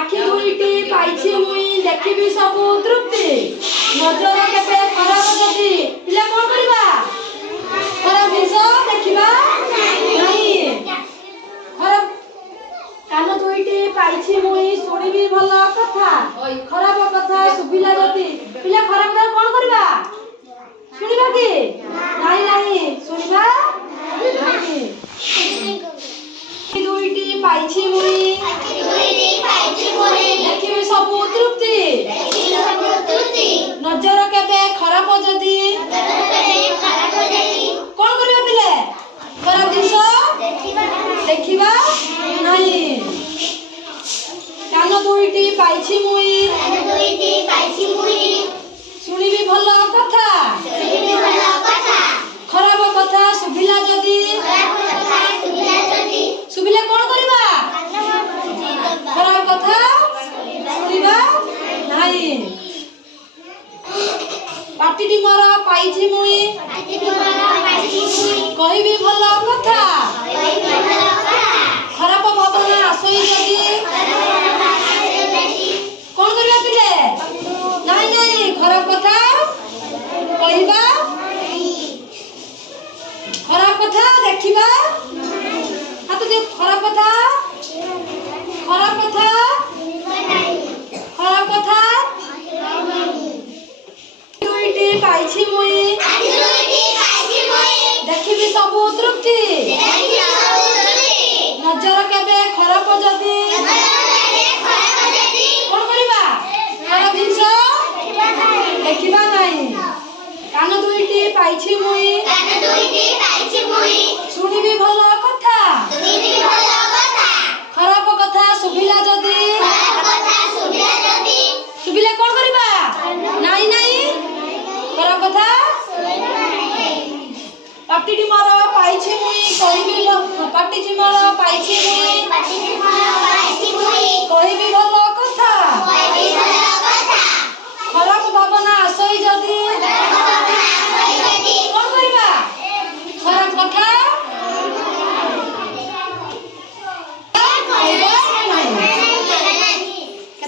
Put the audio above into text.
आखि दुईटी पाइछि मुई देखिबि सबु तृप्ति नजर केबे खराब जदि पिला कोन करबा खराब जिंस देखिबा नहीं खराब कान दुईटी पाइछि मुई सुनिबि भला कथा खराब कथा सुबिला जदि पिला खराब का कोन करबा सुनिबा कि नहीं नहीं सुनिबा नहीं दुईटी पाइछि मुई देखिबि सबु तृप्ति नजर केबे खराब जदि कोन करबा पिले खराब जिंस देखिबा नहीं कान दुईटी पाइछि मुई सुनिबि भला कथा खराब कथा सुबिला जदि सुबिले कोन करबा खराब कथा सुनिबा नहीं पाटिटी मोर पाइछि मुई कहिबि भला कथा खराब भावना आसई जदि कोन करबा पिले नहीं नहीं खराब कथा कहिबा खराब कथा देखिबा हाथ दे खराब कथा दुईटी पाइछि मुई देखिबि सबु तृप्ति नजर केबे खराब जदि कोन करबा खराब जिंस देखिबा नहीं कान दुईटी पाइछि मुई सुनिबि भला कथा खराब कथा सुबिला जदि सुबिले कोन करबा नहीं नहीं खराब कथा पाटिटी मोर पाइछि मुई कहिबि पाटिटी मोर पाइछि मुई